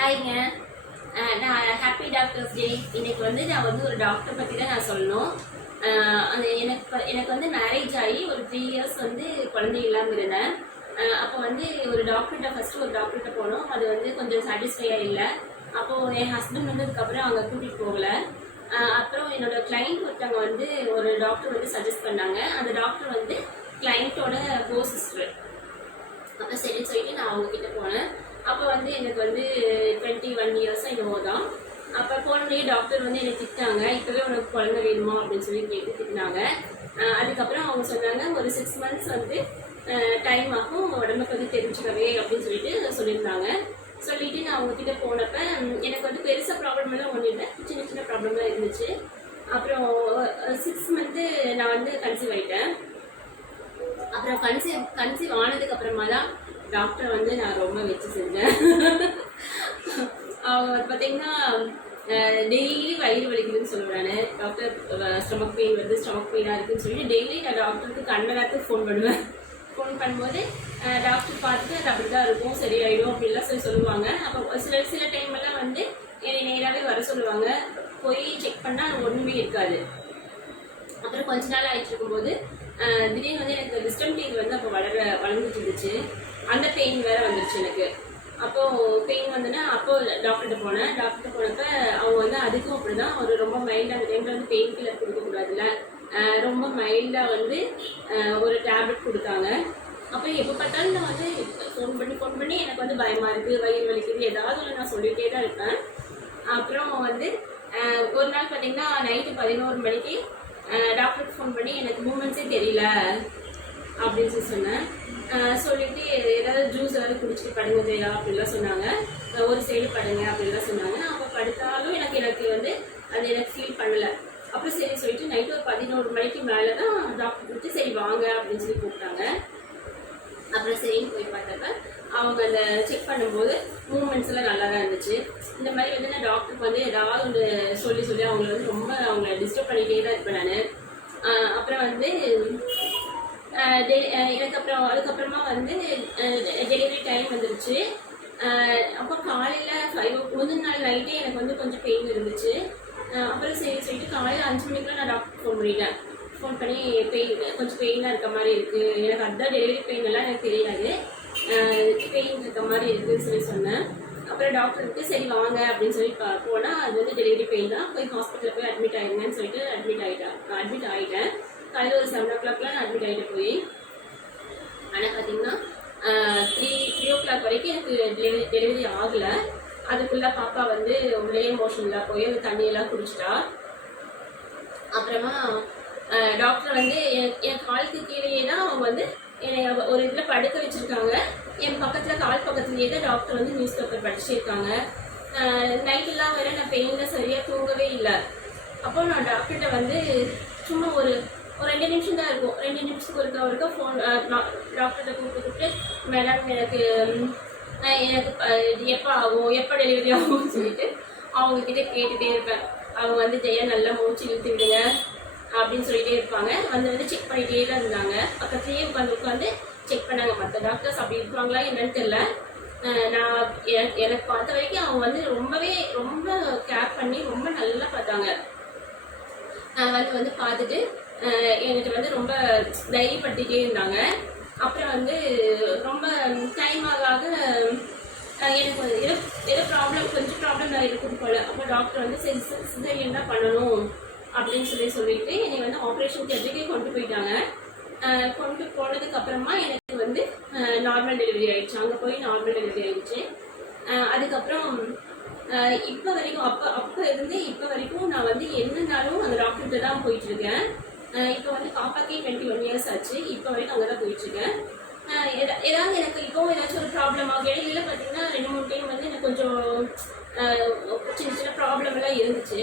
ஹாய்ங்க. நான் happy doctors டே. இன்னைக்கு வந்து நான் வந்து ஒரு டாக்டர் பற்றி தான் நான் சொல்லணும். அந்த எனக்கு வந்து மேரேஜ் ஆகி ஒரு 3 இயர்ஸ் வந்து குழந்தை இல்லாமல் இருந்தேன். அப்போ வந்து ஒரு டாக்டர்கிட்ட ஃபஸ்ட்டு ஒரு டாக்டர்கிட்ட போனோம். அது வந்து கொஞ்சம் சாட்டிஸ்ஃபையாக இல்லை. அப்போது என் ஹஸ்பண்ட் வந்ததுக்கப்புறம் அவங்க கூட்டிகிட்டு போகலை. அப்புறம் என்னோட கிளைண்ட் ஒருத்தவங்க வந்து ஒரு டாக்டர் வந்து சஜஸ்ட் பண்ணாங்க. அந்த டாக்டர் வந்து கிளைண்ட்டோட கோ சிஸ்டர். அப்போ சரின்னு சொல்லிட்டு நான் அவங்கக்கிட்ட போனேன். அப்போ வந்து எனக்கு வந்து 21 இயர்ஸாக என்னவோ தான். அப்போ போனே டாக்டர் வந்து என்னை திட்டாங்க, இப்போவே உனக்கு குழந்தை வேணுமா அப்படின்னு சொல்லி கேட்டு திட்டினாங்க. அதுக்கப்புறம் அவங்க சொன்னாங்க, ஒரு 6 மந்த்ஸ் வந்து டைம் ஆகும் உடம்புக்கு வந்து தெரிஞ்சுக்கவே அப்படின்னு சொல்லிட்டு சொல்லியிருந்தாங்க. சொல்லிட்டு நான் அவங்கக்கிட்ட போனப்ப எனக்கு வந்து பெருசாக ப்ராப்ளம் எல்லாம் ஒன்றும் இல்லை, சின்ன சின்ன ப்ராப்ளம் தான் இருந்துச்சு. அப்புறம் 6 மந்த்து நான் வந்து கன்சீவ் ஆகிட்டேன். அப்புறம் கன்சீவ் ஆனதுக்கு அப்புறமா தான் டாக்டர் வந்து நான் ரொம்ப வச்சு செஞ்சேன். அவங்க பார்த்தீங்கன்னா டெய்லி வயிறு வலிக்குதுன்னு சொல்லுவேன். டாக்டர் ஸ்டொமக் பெயின் வருது, ஸ்டொமக் பெயினாக இருக்குதுன்னு சொல்லிட்டு டெய்லி நான் டாக்டருக்கு நேரத்துக்கு ஃபோன் பண்ணுவேன். ஃபோன் பண்ணும்போது டாக்டர் பார்த்துட்டு அது அப்படி தான் இருக்கும், சரியாயிடும் அப்படின்லாம் சொல்லுவாங்க. அப்போ சில டைமெல்லாம் வந்து என்னை நேராகவே வர சொல்லுவாங்க. போய் செக் பண்ணால் அது ஒன்றுமே இருக்காது. அப்புறம் கொஞ்ச நாள் ஆகிட்டு இருக்கும்போது திடீர்னு வந்து எனக்கு விஸ்டம் டீத் வந்து அப்போ வளர்ந்துட்டு இருந்துச்சு. அந்த பெயின் வேறு வந்துருச்சு எனக்கு. அப்போது பெயின் வந்துன்னா அப்போது டாக்டர்கிட்ட போனேன். டாக்டர்கிட்ட போனப்போ அவங்க வந்து அதுக்கும் அப்படி தான் ஒரு ரொம்ப மைல்டாக அந்த டைமில் வந்து பெயின் கில்லர் கொடுக்கக்கூடாதுல்ல, ரொம்ப மைல்டாக வந்து ஒரு டேப்லெட் கொடுத்தாங்க. அப்போ எப்போ பார்த்தாலும் நான் வந்து ஃபோன் பண்ணி எனக்கு வந்து பயமாக இருக்குது, வயிறு வலிக்குது, ஏதாவது ஒன்று நான் சொல்லிகிட்டே தான் இருப்பேன். அப்புறம் வந்து ஒரு நாள் பார்த்தீங்கன்னா நைட்டு 11 மணிக்கு டாக்டருக்கு ஃபோன் பண்ணி எனக்கு மூமெண்ட்ஸே தெரியல அப்படின்னு சொல்லி சொன்னேன். சொல்லிட்டு ஏதாவது ஜூஸ் ஏதாவது குடிச்சிட்டு படுங்க ஜெயா அப்படின்லாம் சொன்னாங்க. ஒரு சைடு படுங்க அப்படின்லாம் சொன்னாங்க. அப்போ படுத்தாலும் எனக்கு வந்து அது எனக்கு ஃபீல் பண்ணலை. அப்புறம் சரி சொல்லிட்டு நைட்டு ஒரு 11 மணிக்கு மேலே தான் டாக்டர் கொடுத்து சரி வாங்க அப்படின்னு சொல்லி கூப்பிட்டாங்க. அப்புறம் சரின்னு போய் பார்த்தப்ப அவங்க அந்த செக் பண்ணும்போது மூமெண்ட்ஸ் எல்லாம் நல்லா தான் இருந்துச்சு. இந்த மாதிரி வந்து நான் டாக்டருக்கு வந்து ஏதாவது ஒன்று சொல்லி அவங்கள வந்து ரொம்ப அவங்கள டிஸ்டர்ப் பண்ணிகிட்டே தான் இருப்பேன் நான். அப்புறம் வந்து எனக்கு அதுக்கப்புறமா வந்து டெலிவரி டைம் வந்துருச்சு. அப்போ காலையில் முந்தின நாள் நைட்டே எனக்கு வந்து கொஞ்சம் பெயின் இருந்துச்சு. அப்புறம் சரி சொல்லிட்டு காலையில் 5 மணிக்குலாம் நான் டாக்டர் ஃபோன் பண்ணி கொஞ்சம் பெயினாக இருக்க மாதிரி இருக்குது, எனக்கு அதுதான் டெலிவரி பெயின் எல்லாம் எனக்கு தெரியாது, பெயின் இருக்க மாதிரி இருக்குதுன்னு சொல்லி சொன்னேன். அப்புறம் டாக்டருக்கு சரி வாங்க அப்படின்னு சொல்லி போனால் அது வந்து டெலிவரி பெயின் தான், போய் ஹாஸ்பிட்டலில் போய் அட்மிட் ஆகிடுங்கன்னு சொல்லிட்டு அட்மிட் ஆகிட்டேன். காலையில் ஒரு 7 o'clock நான் அட்மிட் ஆகிட்டு போய். ஆனால் பார்த்தீங்கன்னா 3 o'clock வரைக்கும் எனக்கு டெலிவரி ஆகலை. அதுக்குள்ளே பாப்பா வந்து உள்ளே மோஷனில் போய் அந்த தண்ணியெல்லாம் குடிச்சிட்டா. அப்புறமா டாக்டர் வந்து என் காலுக்கு கீழேயே தான் அவங்க வந்து என்னை ஒரு இதில் படுக்க வச்சுருக்காங்க. என் பக்கத்தில் கால் பக்கத்துலேயே தான் டாக்டர் வந்து நியூஸ் பேப்பர் படிச்சிருக்காங்க. நைட்டெல்லாம் வேறு நான் பெயினில் சரியாக தூங்கவே இல்லை. அப்போ நான் டாக்டர்கிட்ட வந்து சும்மா ஒரு 2 நிமிஷம் தான் இருக்கும், 2 நிமிஷத்துக்கு ஒருக்கா ஃபோன் டாக்டர்கிட்ட கூப்பிட்டு மேடம் எனக்கு எப்போ ஆகும், எப்போ டெலிவரி ஆகும்னு சொல்லிட்டு அவங்கக்கிட்ட கேட்டுகிட்டே இருப்பேன். அவங்க வந்து ஜெயா நல்லா மூச்சு இழுத்து விடுங்க அப்படின்னு சொல்லிகிட்டே இருப்பாங்க. வந்து செக் பண்ணிகிட்டே தான் இருந்தாங்க. பக்கத்துலேயே உட்காந்து செக் பண்ணாங்க. மற்ற டாக்டர்ஸ் அப்படி இருப்பாங்களா என்னன்னு தெரியல. நான் எனக்கு பார்த்த வரைக்கும் அவங்க வந்து ரொம்ப கேர் பண்ணி ரொம்ப நல்லா பார்த்தாங்க. வந்து பார்த்துட்டு என்கிட்ட வந்து ரொம்ப தைரியப்படுத்திகிட்டே இருந்தாங்க. அப்புறம் வந்து ரொம்ப டைம் ஆக எனக்கு ஏதோ கொஞ்சம் ப்ராப்ளம் தான் இருக்கும் போல். அப்போ டாக்டர் வந்து சிசேரியன் தான் பண்ணணும் அப்படின்னு சொல்லிட்டு என்னை வந்து ஆப்ரேஷன் தியேட்டருக்கே கொண்டு போயிட்டாங்க. கொண்டு போனதுக்கு அப்புறமா எனக்கு வந்து நார்மல் டெலிவரி ஆகிடுச்சு. அங்கே போய் நார்மல் டெலிவரி ஆகிடுச்சு. அதுக்கப்புறம் இப்போ வரைக்கும் அப்போ இருந்து இப்போ வரைக்கும் நான் வந்து என்னன்னாலும் அந்த டாக்டர்கிட்ட தான் போயிட்டுருக்கேன். இப்போ வந்து பாப்பாக்கே 21 இயர்ஸ் ஆச்சு. இப்போ வரைக்கும் அங்கே தான் போயிட்டுருக்கேன். ஏதாவது எனக்கு இப்போவும் ஏதாச்சும் ஒரு ப்ராப்ளம் ஆகும். இடையில பார்த்தீங்கன்னா 2-3 டைம் வந்து எனக்கு கொஞ்சம் சின்ன ப்ராப்ளம் எல்லாம் இருந்துச்சு.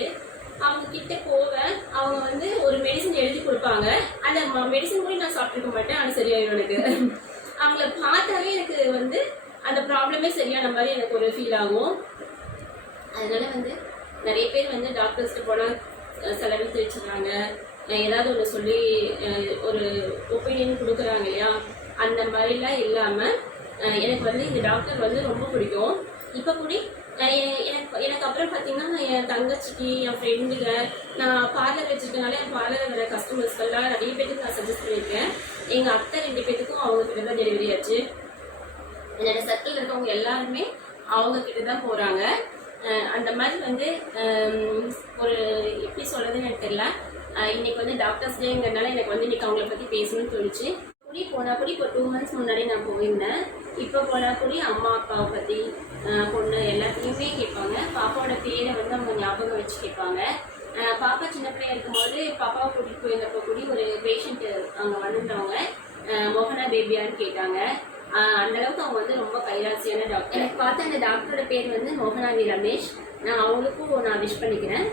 அவங்க கிட்ட போவேன். அவங்க வந்து ஒரு மெடிசன் எழுதி கொடுப்பாங்க. அந்த மெடிசன் கூட நான் சாப்பிட்டுக்க மாட்டேன், ஆனால் சரியாயிடும் எனக்கு. அவங்கள பார்த்தாவே எனக்கு வந்து அந்த ப்ராப்ளமே சரியான மாதிரி எனக்கு ஒரு ஃபீல் ஆகும். அதனால வந்து நிறைய பேர் வந்து டாக்டர்ஸ்ட்டு போனால் செலவு தெரிச்சுறாங்க, ஏதாவது ஒன்று சொல்லி ஒரு ஒப்பீனியன் கொடுக்குறாங்க இல்லையா, அந்த மாதிரிலாம் இல்லாமல் எனக்கு வந்து இந்த டாக்டர் வந்து ரொம்ப பிடிக்கும். இப்போ கூடி எனக்கு அப்புறம் பார்த்தீங்கன்னா என் தங்கச்சிக்கு என் ஃப்ரெண்டுங்க நான் பார்லர் வச்சுருக்கனால என் பார்லர் வர கஸ்டமர்ஸ்க்கெல்லாம் நிறைய பேருக்கு நான் சஜஸ்ட் பண்ணியிருக்கேன். எங்கள் அத்தை 2 பேத்துக்கும் அவங்க கிட்ட தான் டெலிவரி ஆச்சு. என்னோட சர்க்கிள் இருக்கவங்க எல்லாருமே அவங்க கிட்ட தான் போகிறாங்க. அந்த மாதிரி வந்து ஒரு எப்படி சொல்கிறதுன்னு எனக்கு தெரியல. இன்னைக்கு வந்து டாக்டர்ஸ் டேங்கிறதுனால எனக்கு வந்து இன்னைக்கு அவங்கள பற்றி பேசணும்னு தோணுச்சு. கூடி போனால் கூடி இப்போ 2 months முன்னாடி நான் போயிருந்தேன். இப்போ போனால் கூடி அம்மா அப்பாவை பற்றி பொண்ணு எல்லாத்தையுமே கேட்பாங்க. பாப்பாவோட பேரை வந்து அவங்க ஞாபகம் வச்சு கேட்பாங்க. பாப்பா சின்ன பிள்ளையா இருக்கும்போது பாப்பாவை கூட்டிகிட்டு போயிருந்தப்போ கூடி ஒரு பேஷண்ட்டு அங்கே வந்திருந்தவங்க மோகனா பேபியான்னு கேட்டாங்க. அந்தளவுக்கு அவங்க வந்து ரொம்ப கைராசியான டாக்டர். எனக்கு பார்த்த அந்த டாக்டரோட பேர் வந்து மோகனாவி ரமேஷ். நான் அவங்களுக்கும் நான் விஷ் பண்ணிக்கிறேன்.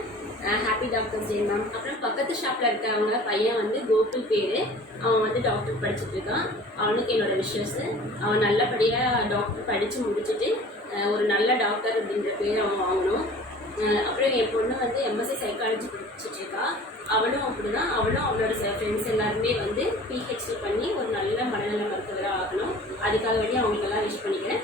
ஹாப்பி டாக்டர்ஸ் டே மேம். அப்புறம் பக்கத்து ஷாப்பில் இருக்கவங்க பையன் வந்து கோகுல் பேர். அவன் வந்து டாக்டர் படிச்சுட்டு இருக்கான். அவனுக்கு என்னோட விஷஸ். அவன் நல்லபடியாக டாக்டர் படித்து முடிச்சுட்டு ஒரு நல்ல டாக்டர் அப்படின்ற பேர் அவன் வாங்கணும். அப்புறம் என் பொண்ணு வந்து எம்எஸ்சி சைக்காலஜி படிச்சுட்டு இருக்கா. அவளும் அப்படிதான். அவளும் அவளோட ஃப்ரெண்ட்ஸ் எல்லாருமே வந்து பிஹெச்டி பண்ணி ஒரு நல்ல மனநல மருத்துவராக ஆகணும். அதுக்காக வேண்டி அவங்களுக்கெல்லாம் விஷ் பண்ணிக்கிறேன்.